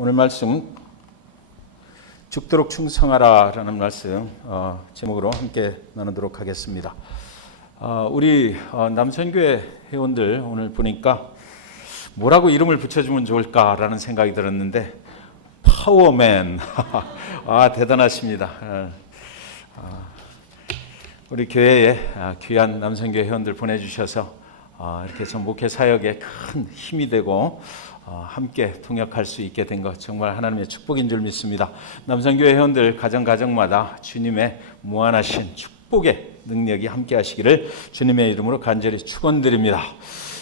오늘 말씀 죽도록 충성하라라는 말씀 제목으로 함께 나누도록 하겠습니다. 우리 남선교회 회원들 오늘 보니까 뭐라고 이름을 붙여주면 좋을까라는 생각이 들었는데 파워맨 대단하십니다. 우리 교회에 귀한 남선교회 회원들 보내주셔서 이렇게 좀 목회 사역에 큰 힘이 되고 함께 동역할 수 있게 된 것 정말 하나님의 축복인 줄 믿습니다. 남성교회 회원들 가정마다 주님의 무한하신 축복의 능력이 함께 하시기를 주님의 이름으로 간절히 축원드립니다.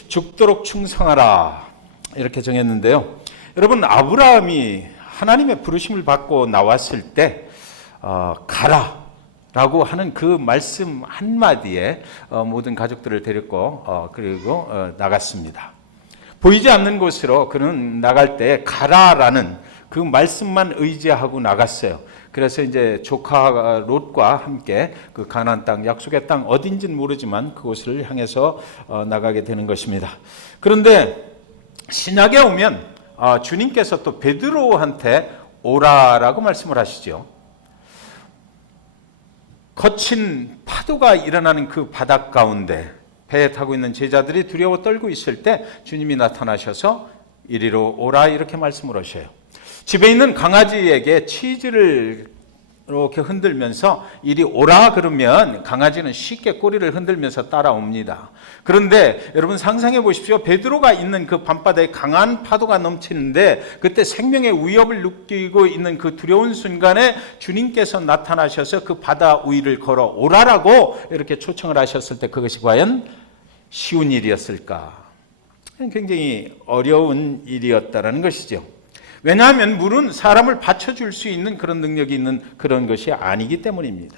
죽도록 충성하라 이렇게 정했는데요. 여러분, 아브라함이 하나님의 부르심을 받고 나왔을 때 가라 라고 하는 그 말씀 한마디에 모든 가족들을 데리고 그리고 나갔습니다. 보이지 않는 곳으로 그는 나갈 때 가라라는 그 말씀만 의지하고 나갔어요. 그래서 이제 조카 롯과 함께 그 가나안 땅, 약속의 땅 어딘지는 모르지만 그곳을 향해서 나가게 되는 것입니다. 그런데 신약에 오면 주님께서 또 베드로한테 오라라고 말씀을 하시죠. 거친 파도가 일어나는 그 바닷 가운데 배에 타고 있는 제자들이 두려워 떨고 있을 때 주님이 나타나셔서 이리로 오라 이렇게 말씀을 하셔요. 집에 있는 강아지에게 치즈를 이렇게 흔들면서 이리 오라 그러면 강아지는 쉽게 꼬리를 흔들면서 따라옵니다. 그런데 여러분 상상해 보십시오. 베드로가 있는 그 밤바다에 강한 파도가 넘치는데 그때 생명의 위협을 느끼고 있는 그 두려운 순간에 주님께서 나타나셔서 그 바다 위를 걸어 오라라고 이렇게 초청을 하셨을 때 그것이 과연 쉬운 일이었을까? 굉장히 어려운 일이었다라는 것이죠. 왜냐하면 물은 사람을 받쳐줄 수 있는 그런 능력이 있는 그런 것이 아니기 때문입니다.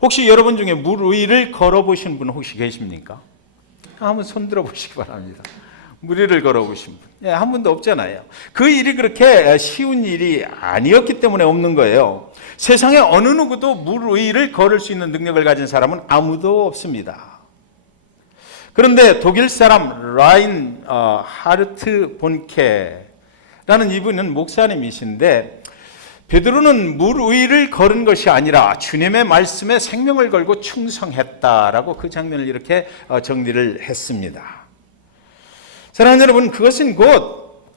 혹시 여러분 중에 물 위를 걸어보신 분 혹시 계십니까? 한번 손 들어보시기 바랍니다. 물 위를 걸어보신 분. 한 분도 없잖아요. 그 일이 그렇게 쉬운 일이 아니었기 때문에 없는 거예요. 세상에 어느 누구도 물 위를 걸을 수 있는 능력을 가진 사람은 아무도 없습니다. 그런데 독일 사람 라인 하르트 본케 라는 이분은 목사님이신데 베드로는 물 위를 걸은 것이 아니라 주님의 말씀에 생명을 걸고 충성했다라고 그 장면을 이렇게 정리를 했습니다. 사랑하는 여러분, 그것은 곧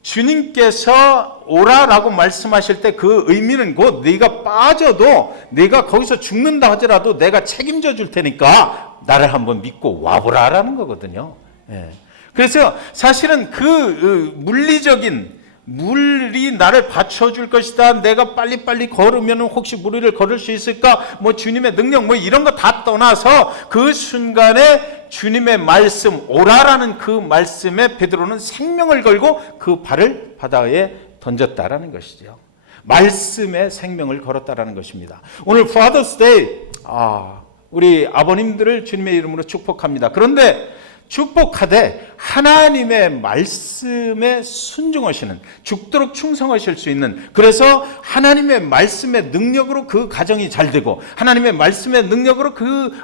주님께서 오라라고 말씀하실 때 그 의미는 곧 네가 빠져도 네가 거기서 죽는다 하더라도 내가 책임져 줄 테니까 나를 한번 믿고 와보라라는 거거든요. 그래서 사실은 그 물리적인 물이 나를 받쳐줄 것이다. 내가 빨리빨리 걸으면 혹시 물 위를 걸을 수 있을까? 주님의 능력 이런 거 다 떠나서 그 순간에 주님의 말씀 오라라는 그 말씀에 베드로는 생명을 걸고 그 발을 바다에 던졌다라는 것이죠. 말씀에 생명을 걸었다라는 것입니다. 오늘 Father's Day 우리 아버님들을 주님의 이름으로 축복합니다. 그런데 축복하되 하나님의 말씀에 순종하시는, 죽도록 충성하실 수 있는, 그래서 하나님의 말씀의 능력으로 그 가정이 잘 되고 하나님의 말씀의 능력으로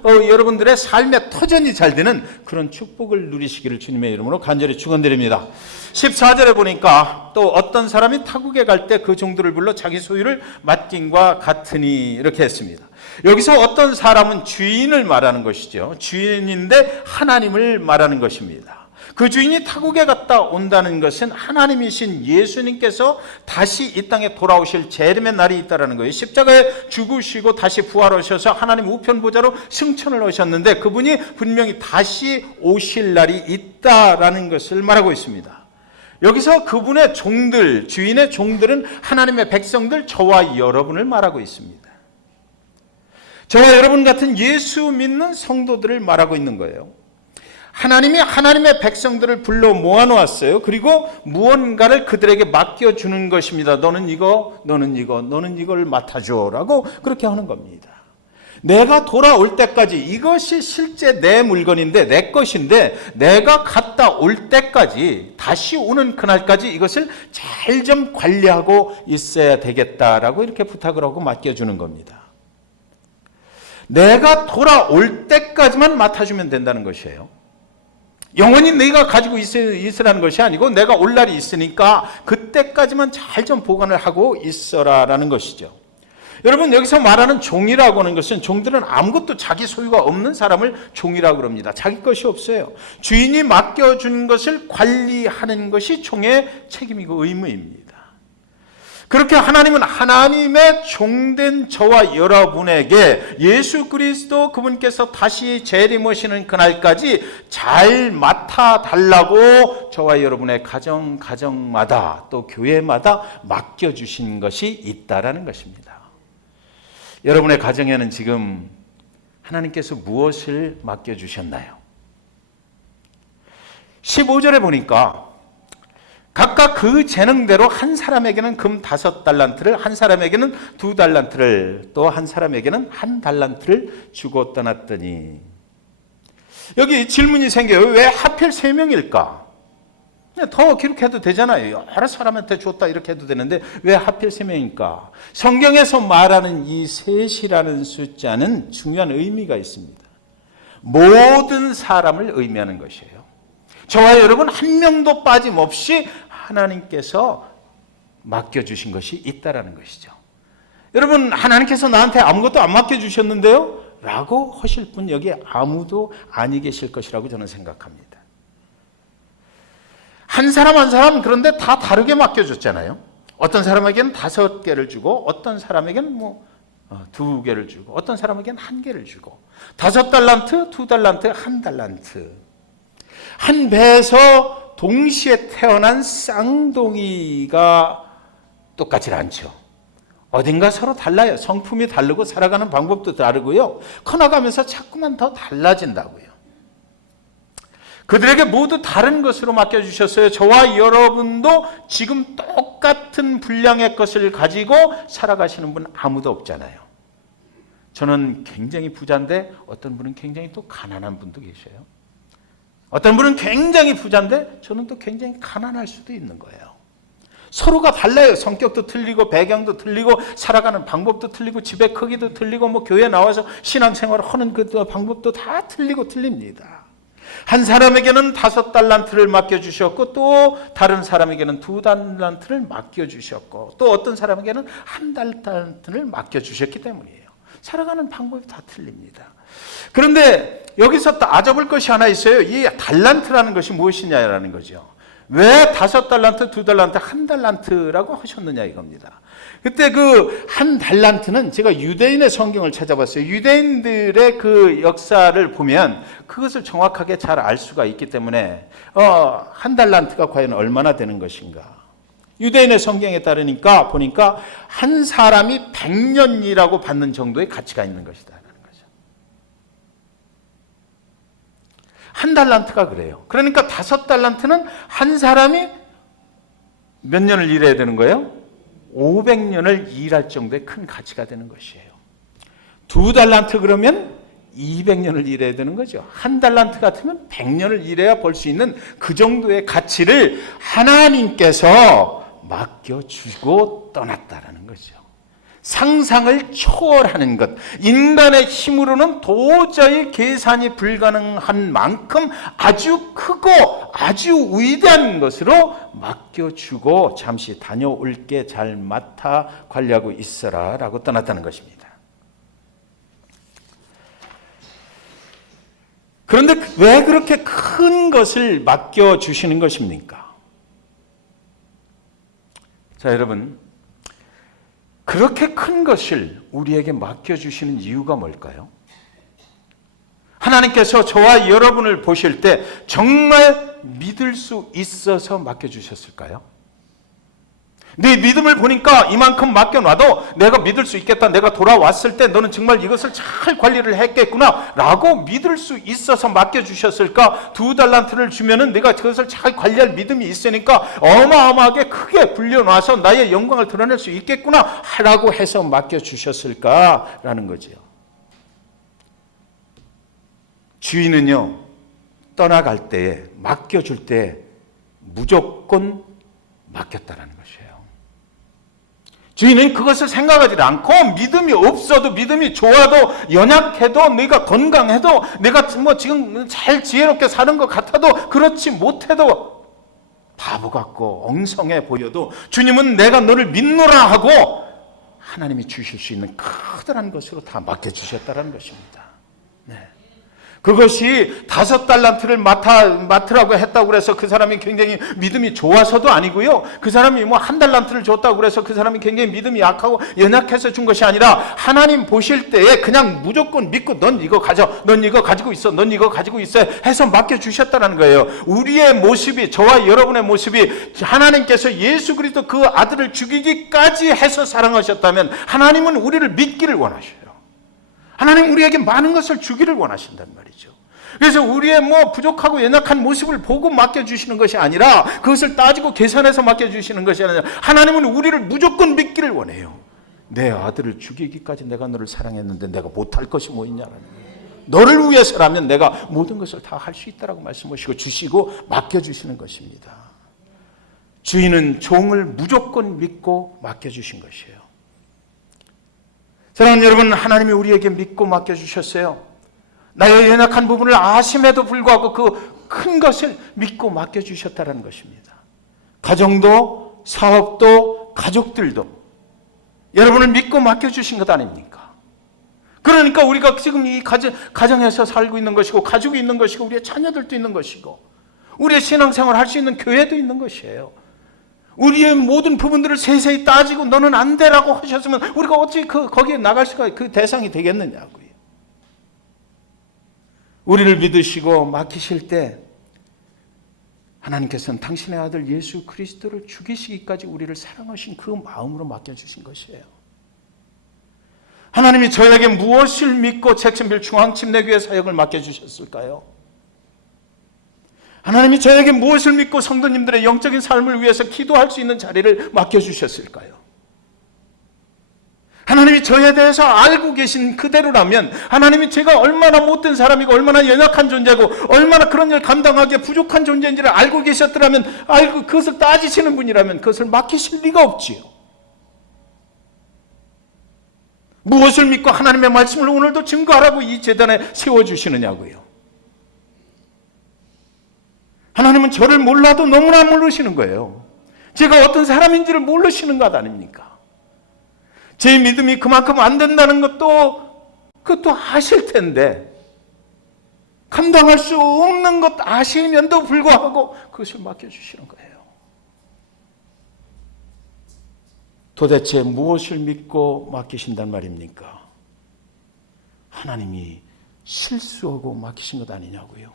여러분들의 삶의 터전이 잘 되는 그런 축복을 누리시기를 주님의 이름으로 간절히 축원드립니다. 14절에 보니까 또 어떤 사람이 타국에 갈 때 그 종들을 불러 자기 소유를 맡김과 같으니 이렇게 했습니다. 여기서 어떤 사람은 주인을 말하는 것이죠. 주인인데 하나님을 말하는 것입니다. 그 주인이 타국에 갔다 온다는 것은 하나님이신 예수님께서 다시 이 땅에 돌아오실 재림의 날이 있다는 거예요. 십자가에 죽으시고 다시 부활하셔서 하나님 우편 보좌로 승천을 하셨는데 그분이 분명히 다시 오실 날이 있다라는 것을 말하고 있습니다. 여기서 그분의 종들, 주인의 종들은 하나님의 백성들, 저와 여러분을 말하고 있습니다. 저와 여러분 같은 예수 믿는 성도들을 말하고 있는 거예요. 하나님이 하나님의 백성들을 불러 모아놓았어요. 그리고 무언가를 그들에게 맡겨주는 것입니다. 너는 이거, 너는 이거, 너는 이걸 맡아줘 라고 그렇게 하는 겁니다. 내가 돌아올 때까지 이것이 실제 내 물건인데 내 것인데 내가 갔다 올 때까지 다시 오는 그날까지 이것을 잘 좀 관리하고 있어야 되겠다라고 이렇게 부탁을 하고 맡겨주는 겁니다. 내가 돌아올 때까지만 맡아주면 된다는 것이에요. 영원히 내가 가지고 있으라는 것이 아니고 내가 올 날이 있으니까 그때까지만 잘 좀 보관을 하고 있어라라는 것이죠. 여러분, 여기서 말하는 종이라고 하는 것은 종들은 아무것도 자기 소유가 없는 사람을 종이라고 합니다. 자기 것이 없어요. 주인이 맡겨준 것을 관리하는 것이 종의 책임이고 의무입니다. 그렇게 하나님은 하나님의 종된 저와 여러분에게 예수 그리스도 그분께서 다시 재림하시는 그날까지 잘 맡아달라고 저와 여러분의 가정마다 또 교회마다 맡겨주신 것이 있다라는 것입니다. 여러분의 가정에는 지금 하나님께서 무엇을 맡겨주셨나요? 15절에 보니까 각각 그 재능대로 한 사람에게는 금 5달란트를, 한 사람에게는 2달란트를, 또 한 사람에게는 1달란트를 주고 떠났더니, 여기 질문이 생겨요. 왜 하필 3명일까? 더 기록해도 되잖아요. 여러 사람한테 줬다 이렇게 해도 되는데 왜 하필 3명일까? 성경에서 말하는 이 셋이라는 숫자는 중요한 의미가 있습니다. 모든 사람을 의미하는 것이에요. 저와 여러분 한 명도 빠짐없이 하나님께서 맡겨주신 것이 있다라는 것이죠. 여러분, 하나님께서 나한테 아무것도 안 맡겨주셨는데요? 라고 하실 분 여기 아무도 아니 계실 것이라고 저는 생각합니다. 한 사람 한 사람 그런데 다 다르게 맡겨줬잖아요. 어떤 사람에게는 5개를 주고 어떤 사람에게는 2개를 주고 어떤 사람에게는 1개를 주고 5달란트, 2달란트, 1달란트. 한 배에서 동시에 태어난 쌍둥이가 똑같지 않죠. 어딘가 서로 달라요. 성품이 다르고 살아가는 방법도 다르고요. 커나가면서 자꾸만 더 달라진다고요. 그들에게 모두 다른 것으로 맡겨주셨어요. 저와 여러분도 지금 똑같은 분량의 것을 가지고 살아가시는 분 아무도 없잖아요. 저는 굉장히 부자인데 어떤 분은 굉장히 또 가난한 분도 계셔요. 어떤 분은 굉장히 부자인데 저는 또 굉장히 가난할 수도 있는 거예요. 서로가 달라요. 성격도 틀리고 배경도 틀리고 살아가는 방법도 틀리고 집의 크기도 틀리고 교회 나와서 신앙생활을 하는 그 방법도 다 틀리고 틀립니다. 한 사람에게는 5달란트를 맡겨주셨고 또 다른 사람에게는 2달란트를 맡겨주셨고 또 어떤 사람에게는 1달란트를 맡겨주셨기 때문이에요. 살아가는 방법이 다 틀립니다. 그런데 여기서 따져볼 것이 하나 있어요. 이 달란트라는 것이 무엇이냐라는 거죠. 왜 5달란트, 2달란트, 1달란트라고 하셨느냐 이겁니다. 그때 그 1달란트는 제가 유대인의 성경을 찾아봤어요. 유대인들의 그 역사를 보면 그것을 정확하게 잘 알 수가 있기 때문에 1달란트가 과연 얼마나 되는 것인가. 유대인의 성경에 따르니까 보니까 한 사람이 100년이라고 받는 정도의 가치가 있는 것이다. 1달란트가 그래요. 그러니까 5달란트는 한 사람이 몇 년을 일해야 되는 거예요? 500년을 일할 정도의 큰 가치가 되는 것이에요. 2달란트 그러면 200년을 일해야 되는 거죠. 1달란트 같으면 100년을 일해야 벌 수 있는 그 정도의 가치를 하나님께서 맡겨주고 떠났다라는 거죠. 상상을 초월하는 것, 인간의 힘으로는 도저히 계산이 불가능한 만큼 아주 크고 아주 위대한 것으로 맡겨주고 잠시 다녀올게 잘 맡아 관리하고 있어라 라고 떠났다는 것입니다. 그런데 왜 그렇게 큰 것을 맡겨주시는 것입니까? 자, 여러분, 그렇게 큰 것을 우리에게 맡겨주시는 이유가 뭘까요? 하나님께서 저와 여러분을 보실 때 정말 믿을 수 있어서 맡겨주셨을까요? 네 믿음을 보니까 이만큼 맡겨놔도 내가 믿을 수 있겠다. 내가 돌아왔을 때 너는 정말 이것을 잘 관리를 했겠구나 라고 믿을 수 있어서 맡겨주셨을까? 2달란트를 주면은 내가 그것을 잘 관리할 믿음이 있으니까 어마어마하게 크게 불려놔서 나의 영광을 드러낼 수 있겠구나 라고 해서 맡겨주셨을까라는 거죠. 주인은요, 떠나갈 때에 맡겨줄 때 무조건 맡겼다라는 것이에요. 주인은 그것을 생각하지 않고 믿음이 없어도, 믿음이 좋아도, 연약해도, 내가 건강해도, 내가 뭐 지금 잘 지혜롭게 사는 것 같아도, 그렇지 못해도 바보 같고 엉성해 보여도 주님은 내가 너를 믿노라 하고 하나님이 주실 수 있는 커다란 것으로 다 맡겨주셨다는 것입니다. 네. 그것이 5달란트를 맡으라고 했다고 그래서 그 사람이 굉장히 믿음이 좋아서도 아니고요. 그 사람이 뭐 1달란트를 줬다고 그래서 그 사람이 굉장히 믿음이 약하고 연약해서 준 것이 아니라 하나님 보실 때에 그냥 무조건 믿고 넌 이거 가져, 넌 이거 가지고 있어, 넌 이거 가지고 있어 해서 맡겨주셨다는 거예요. 우리의 모습이, 저와 여러분의 모습이 하나님께서 예수 그리스도 그 아들을 죽이기까지 해서 사랑하셨다면 하나님은 우리를 믿기를 원하셔요. 하나님 우리에게 많은 것을 주기를 원하신단 말이죠. 그래서 우리의 뭐 부족하고 연약한 모습을 보고 맡겨주시는 것이 아니라 그것을 따지고 계산해서 맡겨주시는 것이 아니라 하나님은 우리를 무조건 믿기를 원해요. 내 아들을 죽이기까지 내가 너를 사랑했는데 내가 못할 것이 뭐 있냐는 거예요. 너를 위해서라면 내가 모든 것을 다 할 수 있다라고 말씀하시고 주시고 맡겨주시는 것입니다. 주인은 종을 무조건 믿고 맡겨주신 것이에요. 사랑하는 여러분, 하나님이 우리에게 믿고 맡겨주셨어요. 나의 연약한 부분을 아심에도 불구하고 그 큰 것을 믿고 맡겨주셨다는 것입니다. 가정도, 사업도, 가족들도 여러분을 믿고 맡겨주신 것 아닙니까? 그러니까 우리가 지금 이 가정에서 살고 있는 것이고, 가족이 있는 것이고, 우리의 자녀들도 있는 것이고, 우리의 신앙생활을 할 수 있는 교회도 있는 것이에요. 우리의 모든 부분들을 세세히 따지고 너는 안 되라고 하셨으면 우리가 어찌 거기에 나갈 수가, 그 대상이 되겠느냐고요. 우리를 믿으시고 맡기실 때 하나님께서는 당신의 아들 예수 그리스도를 죽이시기까지 우리를 사랑하신 그 마음으로 맡겨주신 것이에요. 하나님이 저에게 무엇을 믿고 잭슨빌 중앙침례교회 사역을 맡겨주셨을까요? 하나님이 저에게 무엇을 믿고 성도님들의 영적인 삶을 위해서 기도할 수 있는 자리를 맡겨주셨을까요? 하나님이 저에 대해서 알고 계신 그대로라면, 하나님이 제가 얼마나 못된 사람이고 얼마나 연약한 존재고 얼마나 그런 일 감당하기에 부족한 존재인지를 알고 계셨더라면, 알고 그것을 따지시는 분이라면 그것을 맡기실 리가 없지요. 무엇을 믿고 하나님의 말씀을 오늘도 증거하라고 이 제단에 세워주시느냐고요. 하나님은 저를 몰라도 너무나 모르시는 거예요. 제가 어떤 사람인지를 모르시는 것 아닙니까? 제 믿음이 그만큼 안 된다는 그것도 아실 텐데, 감당할 수 없는 것 아시면도 불구하고 그것을 맡겨주시는 거예요. 도대체 무엇을 믿고 맡기신단 말입니까? 하나님이 실수하고 맡기신 것 아니냐고요.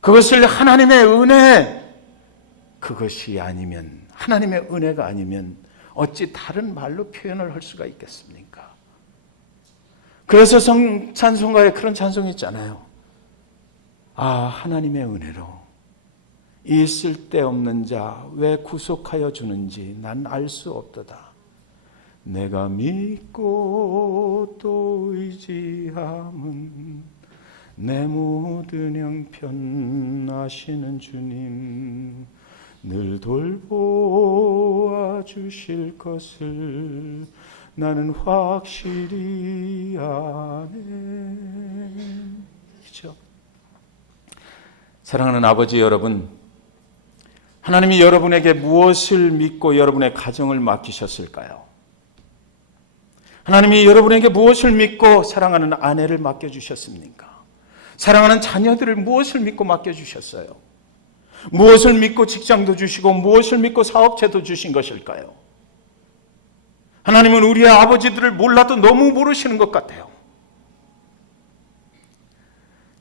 그것을 하나님의 은혜, 그것이 아니면, 하나님의 은혜가 아니면 어찌 다른 말로 표현을 할 수가 있겠습니까? 그래서 찬송가에 그런 찬송이 있잖아요. 아, 하나님의 은혜로 이 쓸데없는 자 왜 구속하여 주는지 난 알 수 없도다. 내가 믿고 또 의지함은 내 모든 형편 아시는 주님, 늘 돌보아 주실 것을 나는 확실히 아네. 그렇죠? 사랑하는 아버지 여러분, 하나님이 여러분에게 무엇을 믿고 여러분의 가정을 맡기셨을까요? 하나님이 여러분에게 무엇을 믿고 사랑하는 아내를 맡겨주셨습니까? 사랑하는 자녀들을 무엇을 믿고 맡겨주셨어요? 무엇을 믿고 직장도 주시고 무엇을 믿고 사업체도 주신 것일까요? 하나님은 우리의 아버지들을 몰라도 너무 모르시는 것 같아요.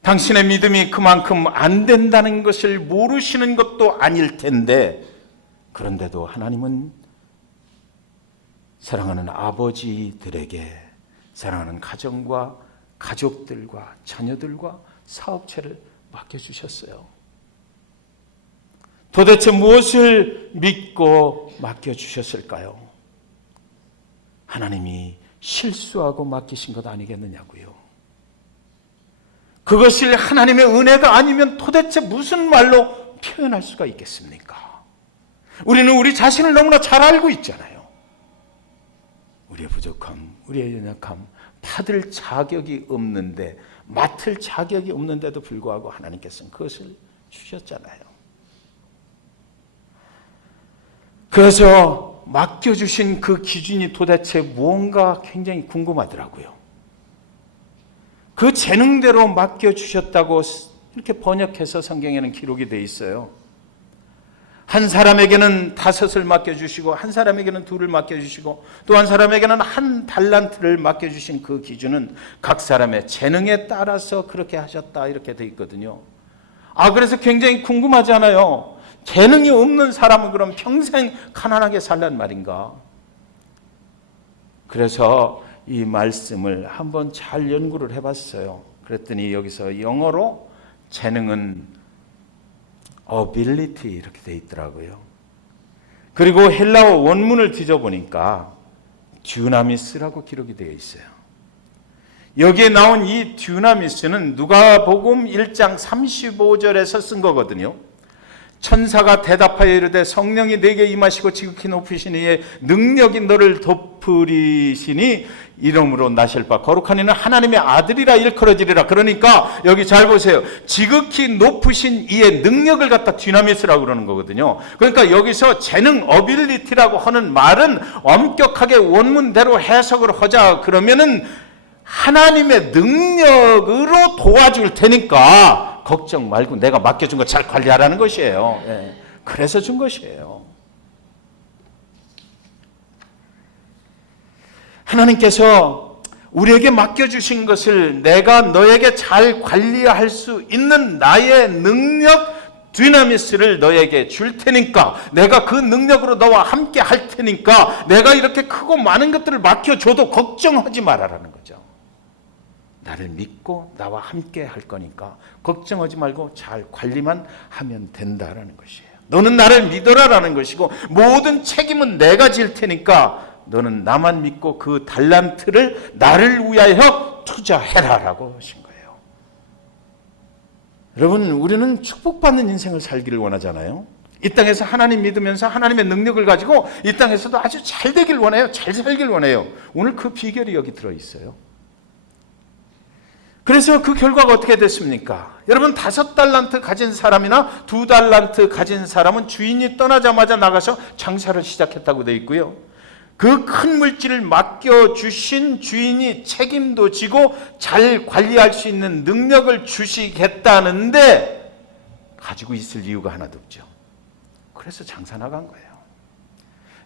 당신의 믿음이 그만큼 안 된다는 것을 모르시는 것도 아닐 텐데, 그런데도 하나님은 사랑하는 아버지들에게 사랑하는 가정과 가족들과 자녀들과 사업체를 맡겨주셨어요. 도대체 무엇을 믿고 맡겨주셨을까요? 하나님이 실수하고 맡기신 것 아니겠느냐고요. 그것을 하나님의 은혜가 아니면 도대체 무슨 말로 표현할 수가 있겠습니까? 우리는 우리 자신을 너무나 잘 알고 있잖아요. 우리의 부족함, 우리의 연약함, 받을 자격이 없는데, 맡을 자격이 없는데도 불구하고 하나님께서는 그것을 주셨잖아요. 그래서 맡겨주신 그 기준이 도대체 무언가 굉장히 궁금하더라고요. 그 재능대로 맡겨주셨다고 이렇게 번역해서 성경에는 기록이 되어 있어요. 한 사람에게는 5을 맡겨주시고, 한 사람에게는 2를 맡겨주시고, 또 한 사람에게는 1달란트를 맡겨주신 그 기준은 각 사람의 재능에 따라서 그렇게 하셨다, 이렇게 되어 있거든요. 그래서 굉장히 궁금하잖아요. 재능이 없는 사람은 그럼 평생 가난하게 살란 말인가? 그래서 이 말씀을 한번 잘 연구를 해봤어요. 그랬더니 여기서 영어로 재능은 ability 이렇게 돼 있더라고요. 그리고 헬라어 원문을 뒤져보니까 듀나미스라고 기록이 되어 있어요. 여기에 나온 이 듀나미스는 누가복음 1장 35절에서 쓴 거거든요. 천사가 대답하여 이르되 성령이 내게 임하시고 지극히 높으신 이의 능력이 너를 덮으리시니 이름으로 나실 바 거룩한 이는 하나님의 아들이라 일컬어지리라. 그러니까 여기 잘 보세요. 지극히 높으신 이의 능력을 갖다 디나미스라고 그러는 거거든요. 그러니까 여기서 재능, 어빌리티라고 하는 말은 엄격하게 원문대로 해석을 하자 그러면은 하나님의 능력으로 도와줄 테니까 걱정 말고 내가 맡겨준 거 잘 관리하라는 것이에요. 그래서 준 것이에요. 하나님께서 우리에게 맡겨주신 것을 내가 너에게 잘 관리할 수 있는 나의 능력, 디나미스를 너에게 줄 테니까, 내가 그 능력으로 너와 함께 할 테니까 내가 이렇게 크고 많은 것들을 맡겨줘도 걱정하지 말아라는 거죠. 나를 믿고 나와 함께 할 거니까 걱정하지 말고 잘 관리만 하면 된다라는 것이에요. 너는 나를 믿어라라는 것이고 모든 책임은 내가 질 테니까 너는 나만 믿고 그 달란트를 나를 위하여 투자해라라고 하신 거예요. 여러분, 우리는 축복받는 인생을 살기를 원하잖아요. 이 땅에서 하나님 믿으면서 하나님의 능력을 가지고 이 땅에서도 아주 잘 되길 원해요. 잘 살길 원해요. 오늘 그 비결이 여기 들어있어요. 그래서 그 결과가 어떻게 됐습니까? 여러분, 5달란트 가진 사람이나 2달란트 가진 사람은 주인이 떠나자마자 나가서 장사를 시작했다고 되어 있고요. 그 큰 물질을 맡겨주신 주인이 책임도 지고 잘 관리할 수 있는 능력을 주시겠다는데 가지고 있을 이유가 하나도 없죠. 그래서 장사 나간 거예요.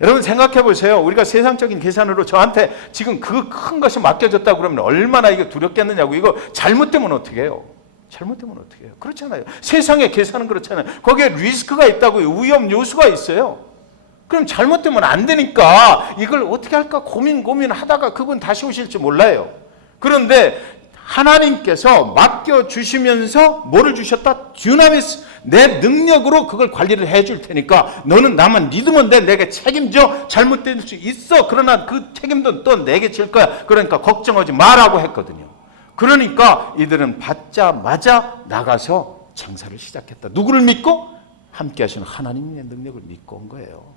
여러분 생각해 보세요. 우리가 세상적인 계산으로 저한테 지금 그 큰 것이 맡겨졌다고 그러면 얼마나 이거 두렵겠느냐고. 이거 잘못되면 어떻게 해요? 잘못되면 어떻게 해요? 그렇잖아요. 세상의 계산은 그렇잖아요. 거기에 리스크가 있다고요. 위험 요소가 있어요. 그럼 잘못되면 안 되니까 이걸 어떻게 할까 고민하다가 그분 다시 오실지 몰라요. 그런데 하나님께서 맡겨주시면서 뭐를 주셨다? 듀나미스, 내 능력으로 그걸 관리를 해줄 테니까 너는 나만 믿으면 돼. 내게 책임져. 잘못될 수 있어. 그러나 그 책임도 또 내게 질 거야. 그러니까 걱정하지 마라고 했거든요. 그러니까 이들은 받자마자 나가서 장사를 시작했다. 누구를 믿고? 함께 하시는 하나님의 능력을 믿고 온 거예요.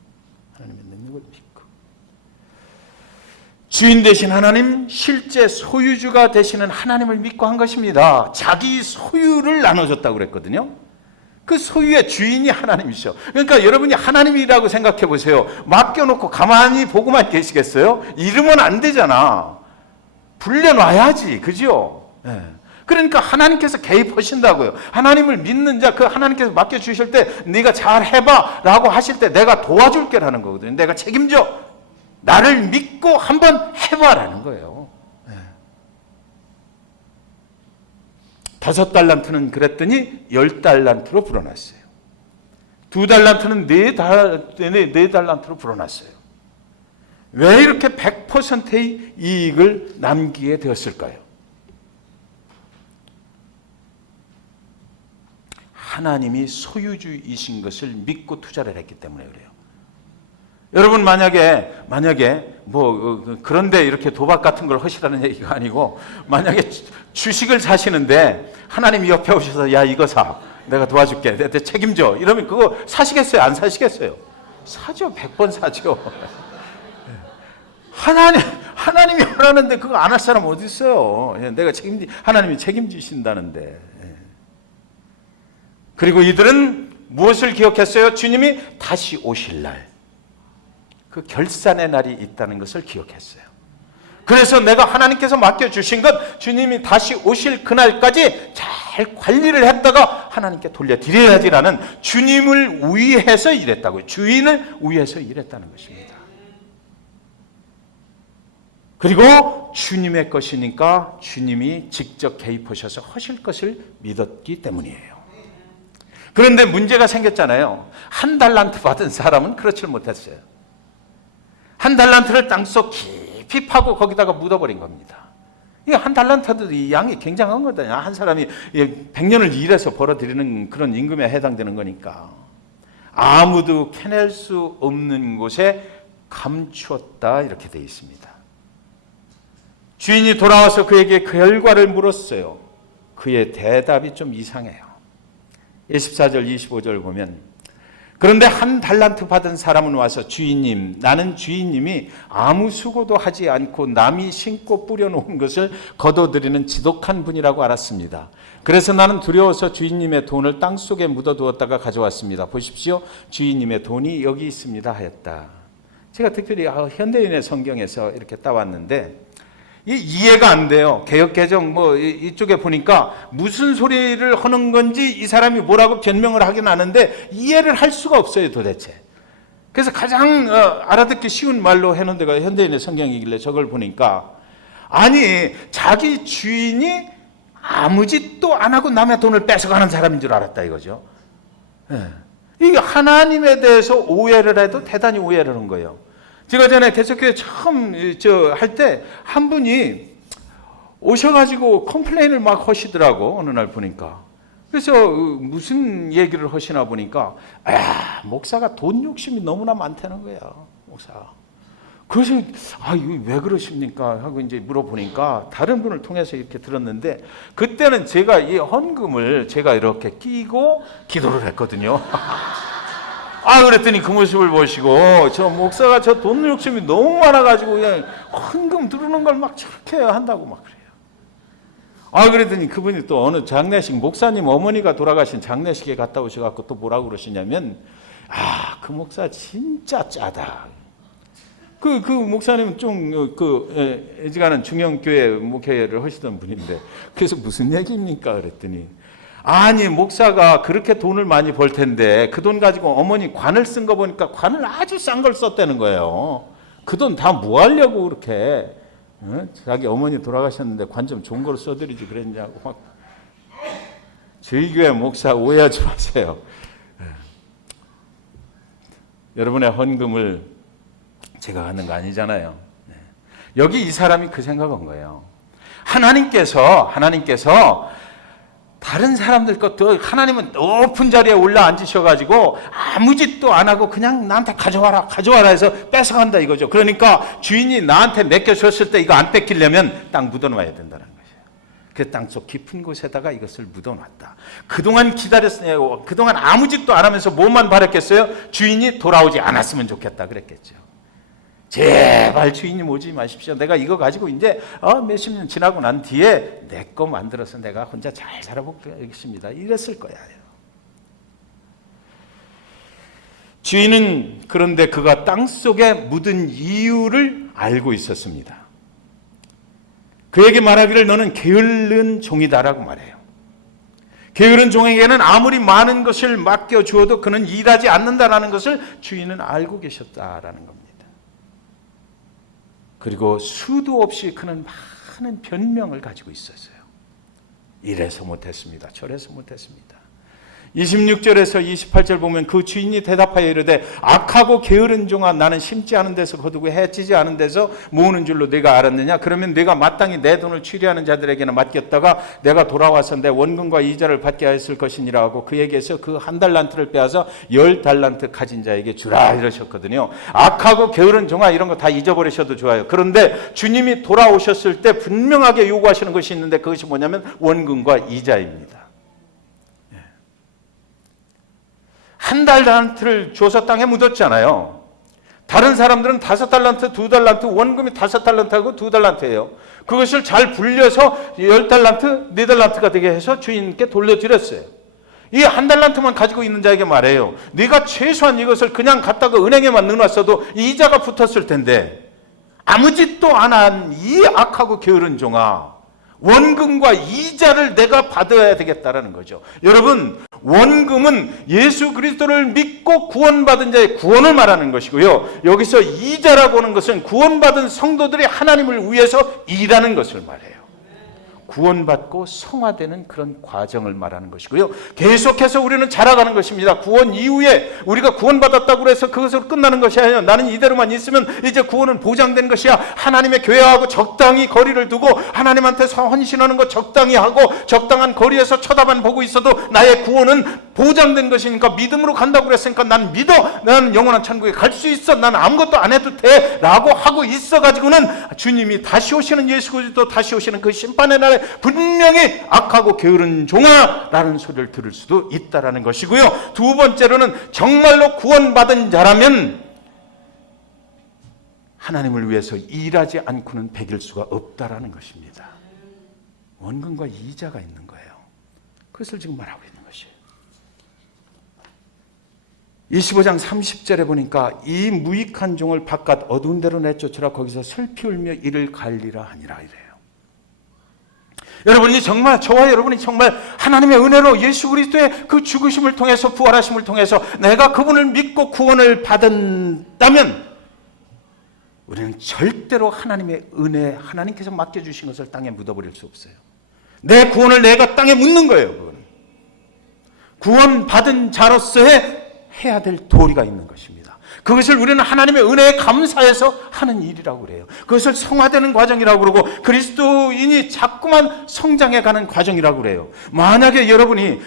하나님의 능력을 믿고. 주인 되신 하나님, 실제 소유주가 되시는 하나님을 믿고 한 것입니다. 자기 소유를 나눠줬다고 그랬거든요. 그 소유의 주인이 하나님이죠. 그러니까 여러분이 하나님이라고 생각해 보세요. 맡겨놓고 가만히 보고만 계시겠어요? 이러면 안 되잖아. 불려놔야지. 그죠? 네. 그러니까 하나님께서 개입하신다고요. 하나님을 믿는 자, 그 하나님께서 맡겨주실 때 네가 잘 해봐 라고 하실 때 내가 도와줄게라는 거거든요. 내가 책임져. 나를 믿고 한번 해봐라는 거예요. 5달란트는 그랬더니 10달란트로 불어났어요. 2달란트는 4달란트로 불어났어요. 왜 이렇게 100%의 이익을 남기게 되었을까요? 하나님이 소유주이신 것을 믿고 투자를 했기 때문에 그래요. 여러분 만약에 뭐 그런데 이렇게 도박 같은 걸 하시라는 얘기가 아니고, 만약에 주식을 사시는데 하나님이 옆에 오셔서 야 이거 사, 내가 도와줄게, 내 책임져 이러면 그거 사시겠어요? 안 사시겠어요? 사죠. 100번 사죠. 하나님이 하라는데 그거 안 할 사람 어디 있어요? 하나님이 책임지신다는데. 그리고 이들은 무엇을 기억했어요? 주님이 다시 오실 날, 그 결산의 날이 있다는 것을 기억했어요. 그래서 내가 하나님께서 맡겨주신 것, 주님이 다시 오실 그날까지 잘 관리를 했다가 하나님께 돌려드려야지라는, 주님을 위해서 일했다고요. 주인을 위해서 일했다는 것입니다. 그리고 주님의 것이니까 주님이 직접 개입하셔서 하실 것을 믿었기 때문이에요. 그런데 문제가 생겼잖아요. 1달란트 받은 사람은 그렇지 못했어요. 1달란트를 땅속 깊이 파고 거기다가 묻어버린 겁니다. 이 1달란트도 이 양이 굉장한 거거든요. 한 사람이 100년을 일해서 벌어들이는 그런 임금에 해당되는 거니까. 아무도 캐낼 수 없는 곳에 감추었다, 이렇게 되어 있습니다. 주인이 돌아와서 그에게 그 결과를 물었어요. 그의 대답이 좀 이상해요. 24절 25절 보면, 그런데 1달란트 받은 사람은 와서 주인님, 나는 주인님이 아무 수고도 하지 않고 남이 심고 뿌려놓은 것을 거둬들이는 지독한 분이라고 알았습니다. 그래서 나는 두려워서 주인님의 돈을 땅속에 묻어두었다가 가져왔습니다. 보십시오, 주인님의 돈이 여기 있습니다 하였다. 제가 특별히 현대인의 성경에서 이렇게 따왔는데 이해가 안 돼요. 개역개정 이쪽에 보니까 무슨 소리를 하는 건지 이 사람이 뭐라고 변명을 하긴 하는데 이해를 할 수가 없어요, 도대체. 그래서 가장 알아듣기 쉬운 말로 해놓은 데가 현대인의 성경이길래 저걸 보니까, 아니 자기 주인이 아무 짓도 안 하고 남의 돈을 뺏어가는 사람인 줄 알았다 이거죠. 이게 하나님에 대해서 오해를 해도 대단히 오해를 한 거예요. 제가 전에 개척교회 처음 할 때 한 분이 오셔가지고 컴플레인을 막 하시더라고, 어느 날 보니까. 그래서 무슨 얘기를 하시나 보니까, 목사가 돈 욕심이 너무나 많다는 거예요, 목사가. 그래서 이거 왜 그러십니까 하고 이제 물어보니까 다른 분을 통해서 이렇게 들었는데, 그때는 제가 이 헌금을 제가 이렇게 끼고 기도를 했거든요. 그랬더니 그 모습을 보시고, 저 목사가 저 돈 욕심이 너무 많아가지고 그냥 헌금 들어오는 걸 막 저렇게 한다고 막 그래요. 그랬더니 그분이 또 어느 장례식, 목사님 어머니가 돌아가신 장례식에 갔다 오셔갖고 또 뭐라고 그러시냐면, 그 목사 진짜 짜다. 그 목사님은 좀 애지간한 중형교회 목회를 하시던 분인데, 그래서 무슨 얘기입니까? 그랬더니, 아니 목사가 그렇게 돈을 많이 벌 텐데 그 돈 가지고 어머니 관을 쓴 거 보니까 관을 아주 싼 걸 썼다는 거예요. 그 돈 다 뭐 하려고 그렇게 자기 어머니 돌아가셨는데 관 좀 좋은 걸 써드리지 그랬냐고 막. 저희 교회 목사 오해하지 마세요. 여러분의 헌금을 제가 하는 거 아니잖아요. 여기 이 사람이 그 생각한 거예요. 하나님께서 다른 사람들 것도, 하나님은 높은 자리에 올라 앉으셔가지고 아무 짓도 안 하고 그냥 나한테 가져와라 해서 뺏어간다 이거죠. 그러니까 주인이 나한테 맡겨줬을 때 이거 안 뺏기려면 땅 묻어놔야 된다는 것이에요. 그 땅속 깊은 곳에다가 이것을 묻어놨다. 그동안 기다렸어요. 그동안 아무 짓도 안 하면서 뭐만 바랬겠어요? 주인이 돌아오지 않았으면 좋겠다 그랬겠죠. 제발 주인님 오지 마십시오. 내가 이거 가지고 이제 몇십 년 지나고 난 뒤에 내 거 만들어서 내가 혼자 잘 살아보겠습니다. 이랬을 거예요. 주인은 그런데 그가 땅속에 묻은 이유를 알고 있었습니다. 그에게 말하기를 너는 게으른 종이다라고 말해요. 게으른 종에게는 아무리 많은 것을 맡겨주어도 그는 일하지 않는다라는 것을 주인은 알고 계셨다라는 겁니다. 그리고 수도 없이 그는 많은 변명을 가지고 있었어요. 이래서 못했습니다. 저래서 못했습니다. 26절에서 28절 보면 그 주인이 대답하여 이르되 악하고 게으른 종아, 나는 심지 않은 데서 거두고 해치지 않은 데서 모으는 줄로 네가 알았느냐? 그러면 네가 마땅히 내 돈을 취리하는 자들에게는 맡겼다가 내가 돌아와서 내 원금과 이자를 받게 하였을 것이니라 하고 그에게서 그 1달란트를 빼앗아 10달란트 가진 자에게 주라 이러셨거든요. 악하고 게으른 종아 이런 거 다 잊어버리셔도 좋아요. 그런데 주님이 돌아오셨을 때 분명하게 요구하시는 것이 있는데 그것이 뭐냐면 원금과 이자입니다. 한 달란트를 줘서 땅에 묻었잖아요. 다른 사람들은 5달란트, 2달란트, 원금이 5달란트하고 2달란트예요. 그것을 잘 불려서 10달란트, 4달란트가 되게 해서 주인께 돌려드렸어요. 이 한 달란트만 가지고 있는 자에게 말해요. 네가 최소한 이것을 그냥 갖다가 은행에만 넣어놨어도 이자가 붙었을 텐데 아무 짓도 안 한 이 악하고 게으른 종아, 원금과 이자를 내가 받아야 되겠다라는 거죠. 여러분, 원금은 예수 그리스도를 믿고 구원받은 자의 구원을 말하는 것이고요. 여기서 이자라고 하는 것은 구원받은 성도들이 하나님을 위해서 일하는 것을 말해요. 구원받고 성화되는 그런 과정을 말하는 것이고요. 계속해서 우리는 자라가는 것입니다. 구원 이후에 우리가 구원받았다고 해서 그것으로 끝나는 것이 아니에요. 나는 이대로만 있으면 이제 구원은 보장된 것이야. 하나님의 교회하고 적당히 거리를 두고 하나님한테 헌신하는 것 적당히 하고 적당한 거리에서 쳐다만 보고 있어도 나의 구원은 보장된 것이니까 믿음으로 간다고 그랬으니까 난 믿어. 나는 영원한 천국에 갈 수 있어. 난 아무것도 안 해도 돼. 라고 하고 있어가지고는 주님이 다시 오시는 예수 그리스도 다시 오시는 그 심판의 날에 분명히 악하고 게으른 종아라는 소리를 들을 수도 있다라는 것이고요. 두 번째로는 정말로 구원받은 자라면 하나님을 위해서 일하지 않고는 배길 수가 없다라는 것입니다. 원금과 이자가 있는 거예요. 그것을 지금 말하고 있는 것이에요. 25장 30절에 보니까 이 무익한 종을 바깥 어두운 데로 내쫓으라. 거기서 슬피 울며 이를 갈리라 하니라 이래요. 여러분이 정말, 저와 여러분이 정말 하나님의 은혜로 예수 그리스도의 그 죽으심을 통해서 부활하심을 통해서 내가 그분을 믿고 구원을 받았다면 우리는 절대로 하나님의 은혜, 하나님께서 맡겨주신 것을 땅에 묻어버릴 수 없어요. 내 구원을 내가 땅에 묻는 거예요. 그건 구원받은 자로서의 해야 될 도리가 있는 것입니다. 그것을 우리는 하나님의 은혜에 감사해서 하는 일이라고 그래요. 그것을 성화되는 과정이라고 그러고 그리스도인이 자꾸만 성장해가는 과정이라고 그래요. 만약에 여러분이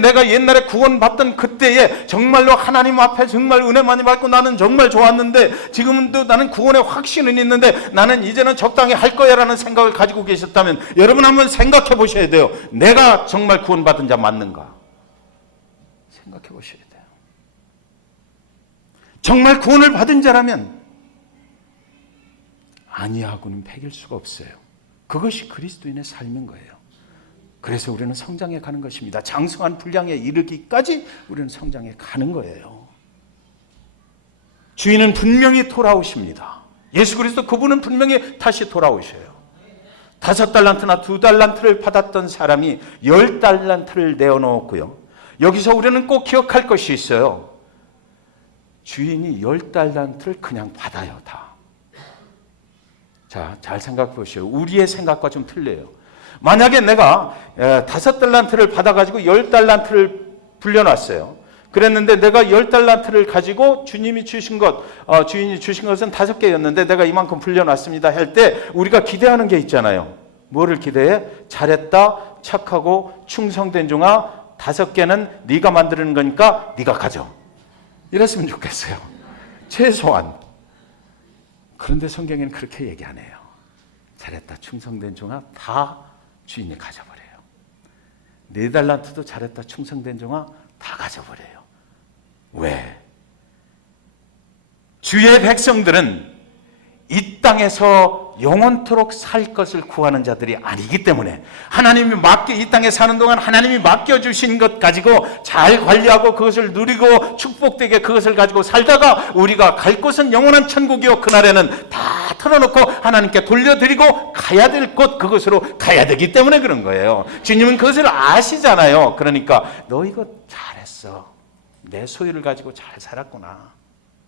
내가 옛날에 구원받던 그때에 정말로 하나님 앞에 정말 은혜 많이 받고 나는 정말 좋았는데 지금도 나는 구원의 확신은 있는데 나는 이제는 적당히 할 거야 라는 생각을 가지고 계셨다면 여러분 한번 생각해 보셔야 돼요. 내가 정말 구원받은 자 맞는가? 생각해 보셔야 돼요. 정말 구원을 받은 자라면 아니하고는 배길 수가 없어요. 그것이 그리스도인의 삶인 거예요. 그래서 우리는 성장해 가는 것입니다. 장성한 분량에 이르기까지 우리는 성장해 가는 거예요. 주인은 분명히 돌아오십니다. 예수 그리스도 그분은 분명히 다시 돌아오셔요. 5달란트나 2달란트를 받았던 사람이 10달란트를 내어놓았고요. 여기서 우리는 꼭 기억할 것이 있어요. 주인이 10달란트를 그냥 받아요, 다. 자, 잘 생각해 보시오. 우리의 생각과 좀 틀려요. 만약에 내가 5달란트를 받아가지고 10달란트를 불려놨어요. 그랬는데 내가 10달란트를 가지고 주인이 주신 것은 5개였는데 내가 이만큼 불려놨습니다 할 때 우리가 기대하는 게 있잖아요. 뭐를 기대해? 잘했다, 착하고 충성된 종아, 5개는 네가 만드는 거니까 네가 가져. 이랬으면 좋겠어요. 최소한. 그런데 성경에는 그렇게 얘기 안 해요. 잘했다, 충성된 종아, 다 주인이 가져버려요. 4달란트도 잘했다, 충성된 종아, 다 가져버려요. 왜? 주의 백성들은 이 땅에서 영원토록 살 것을 구하는 자들이 아니기 때문에 하나님이 이 땅에 사는 동안 하나님이 맡겨주신 것 가지고 잘 관리하고 그것을 누리고 축복되게 그것을 가지고 살다가 우리가 갈 곳은 영원한 천국이요 그날에는 다 털어놓고 하나님께 돌려드리고 가야 될 곳 그것으로 가야 되기 때문에 그런 거예요. 주님은 그것을 아시잖아요. 그러니까 너 이거 잘했어. 내 소유를 가지고 잘 살았구나.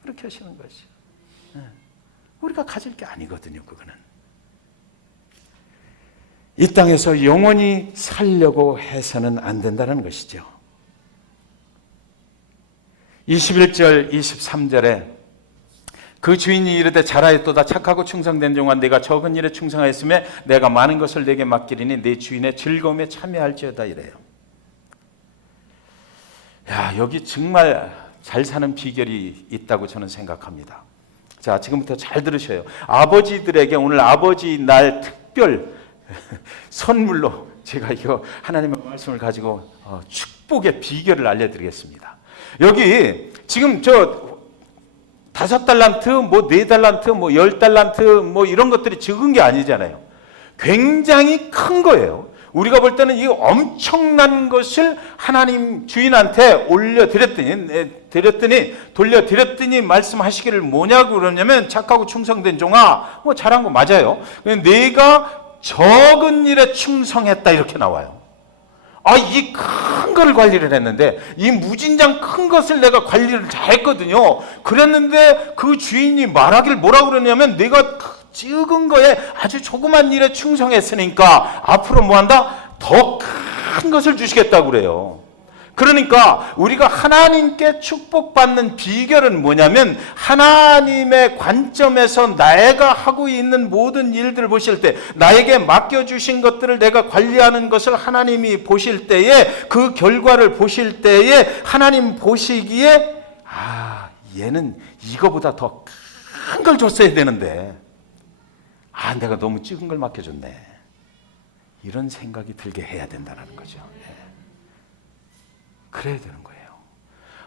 그렇게 하시는 것이죠. 우리가 가질 게 아니거든요, 그거는. 이 땅에서 영원히 살려고 해서는 안 된다는 것이죠. 21절, 23절에 그 주인이 이르되 잘하였도다 착하고 충성된 종아 네가 적은 일에 충성하였으며 내가 많은 것을 내게 맡기리니 네 주인의 즐거움에 참여할지어다 이래요. 야, 여기 정말 잘 사는 비결이 있다고 저는 생각합니다. 자, 지금부터 잘 들으셔요. 아버지들에게 오늘 아버지 날 특별 선물로 제가 이거 하나님의 말씀을 가지고 축복의 비결을 알려드리겠습니다. 여기 지금 저 5달란트, 뭐 4달란트, 뭐 10달란트 뭐 이런 것들이 적은 게 아니잖아요. 굉장히 큰 거예요. 우리가 볼 때는 이 엄청난 것을 하나님 주인한테 돌려드렸더니 말씀하시기를 뭐냐고 그러냐면 착하고 충성된 종아, 뭐 잘한 거 맞아요. 내가 적은 일에 충성했다 이렇게 나와요. 이 큰 거를 관리를 했는데, 이 무진장 큰 것을 내가 관리를 잘했거든요. 그랬는데 그 주인이 말하길 뭐라고 그러냐면 내가 적은 거에 아주 조그만 일에 충성했으니까 앞으로 뭐 한다? 더 큰 것을 주시겠다고 그래요. 그러니까 우리가 하나님께 축복받는 비결은 뭐냐면, 하나님의 관점에서 내가 하고 있는 모든 일들을 보실 때, 나에게 맡겨주신 것들을 내가 관리하는 것을 하나님이 보실 때에, 그 결과를 보실 때에 하나님 보시기에 얘는 이거보다 더 큰 걸 줬어야 되는데 내가 너무 적은 걸 맡겨줬네, 이런 생각이 들게 해야 된다는 거죠. 그래야 되는 거예요.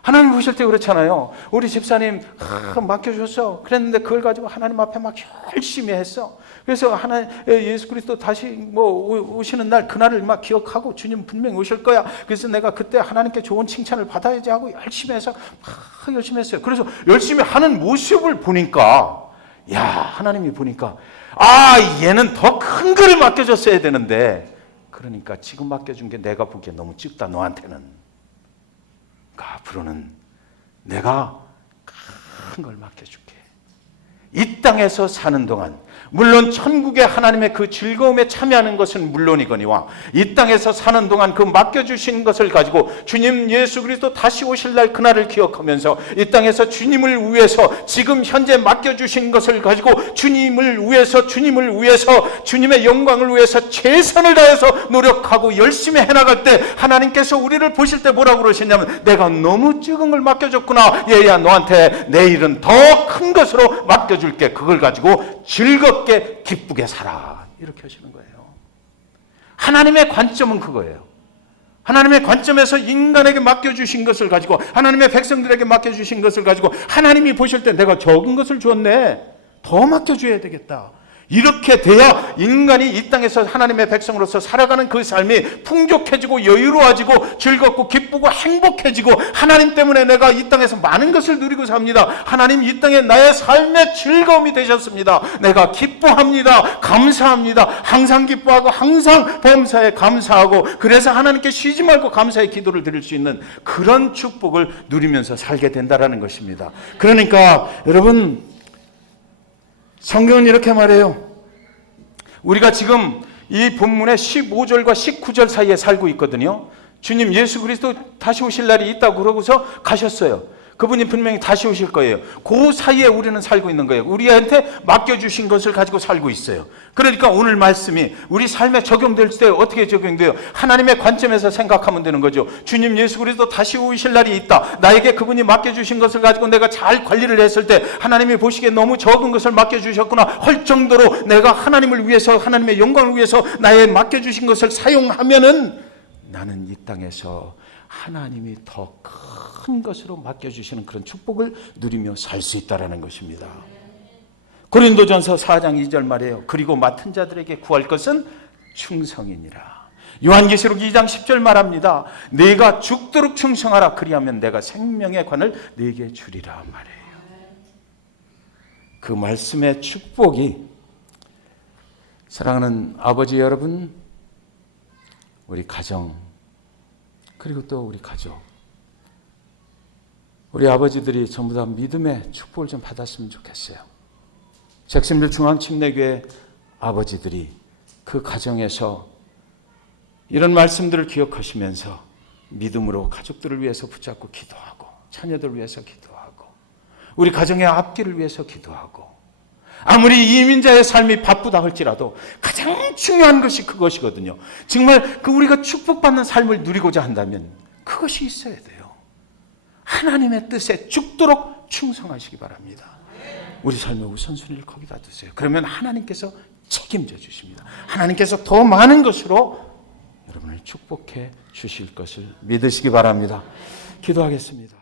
하나님 보실 때 그렇잖아요. 우리 집사님 맡겨줬어. 그랬는데 그걸 가지고 하나님 앞에 막 열심히 했어. 그래서 하나님 예수 그리스도 다시 뭐 오시는 날, 그날을 막 기억하고 주님 분명히 오실 거야. 그래서 내가 그때 하나님께 좋은 칭찬을 받아야지 하고 열심히 해서 막 열심히 했어요. 그래서 열심히 하는 모습을 보니까, 하나님이 보니까 얘는 더 큰 거를 맡겨줬어야 되는데, 그러니까 지금 맡겨준 게 내가 보기에 너무 적다, 너한테는. 앞으로는 내가 큰 걸 맡겨줄게. 이 땅에서 사는 동안, 물론 천국의 하나님의 그 즐거움에 참여하는 것은 물론이거니와, 이 땅에서 사는 동안 그 맡겨주신 것을 가지고 주님 예수 그리스도 다시 오실 날 그날을 기억하면서, 이 땅에서 주님을 위해서 지금 현재 맡겨주신 것을 가지고 주님을 위해서 주님의 영광을 위해서 최선을 다해서 노력하고 열심히 해나갈 때, 하나님께서 우리를 보실 때 뭐라고 그러시냐면, 내가 너무 적은 걸 맡겨줬구나, 얘야 너한테 내일은 더 큰 것으로 맡겨줄게. 그걸 가지고 즐겁게 기쁘게 살아, 이렇게 하시는 거예요. 하나님의 관점은 그거예요. 하나님의 관점에서 인간에게 맡겨주신 것을 가지고, 하나님의 백성들에게 맡겨주신 것을 가지고 하나님이 보실 때 내가 적은 것을 줬네, 더 맡겨줘야 되겠다, 이렇게 돼야 인간이 이 땅에서 하나님의 백성으로서 살아가는 그 삶이 풍족해지고 여유로워지고 즐겁고 기쁘고 행복해지고, 하나님 때문에 내가 이 땅에서 많은 것을 누리고 삽니다. 하나님 이 땅에 나의 삶의 즐거움이 되셨습니다. 내가 기뻐합니다. 감사합니다. 항상 기뻐하고 항상 범사에 감사하고, 그래서 하나님께 쉬지 말고 감사의 기도를 드릴 수 있는 그런 축복을 누리면서 살게 된다는 것입니다. 그러니까 여러분, 성경은 이렇게 말해요. 우리가 지금 이 본문의 15절과 19절 사이에 살고 있거든요. 주님 예수 그리스도 다시 오실 날이 있다고 그러고서 가셨어요. 그분이 분명히 다시 오실 거예요. 그 사이에 우리는 살고 있는 거예요. 우리한테 맡겨주신 것을 가지고 살고 있어요. 그러니까 오늘 말씀이 우리 삶에 적용될 때 어떻게 적용돼요? 하나님의 관점에서 생각하면 되는 거죠. 주님 예수 그리스도 다시 오실 날이 있다. 나에게 그분이 맡겨주신 것을 가지고 내가 잘 관리를 했을 때, 하나님이 보시기에 너무 적은 것을 맡겨주셨구나 할 정도로 내가 하나님을 위해서, 하나님의 영광을 위해서 나의 맡겨주신 것을 사용하면은, 나는 이 땅에서 하나님이 더 큰 것으로 맡겨주시는 그런 축복을 누리며 살 수 있다는 것입니다. 고린도전서 4장 2절 말이에요. 그리고 맡은 자들에게 구할 것은 충성이니라. 요한계시록 2장 10절 말합니다. 내가 죽도록 충성하라. 그리하면 내가 생명의 관을 네게 주리라 말이에요. 그 말씀의 축복이, 사랑하는 아버지 여러분, 우리 가정, 그리고 또 우리 가족, 우리 아버지들이 전부 다 믿음의 축복을 좀 받았으면 좋겠어요. 잭슨빌 중앙침례교회 아버지들이 그 가정에서 이런 말씀들을 기억하시면서 믿음으로 가족들을 위해서 붙잡고 기도하고, 자녀들을 위해서 기도하고, 우리 가정의 앞길을 위해서 기도하고, 아무리 이민자의 삶이 바쁘다 할지라도 가장 중요한 것이 그것이거든요. 정말 그 우리가 축복받는 삶을 누리고자 한다면 그것이 있어야 돼요. 하나님의 뜻에 죽도록 충성하시기 바랍니다. 우리 삶의 우선순위를 거기다 두세요. 그러면 하나님께서 책임져 주십니다. 하나님께서 더 많은 것으로 여러분을 축복해 주실 것을 믿으시기 바랍니다. 기도하겠습니다.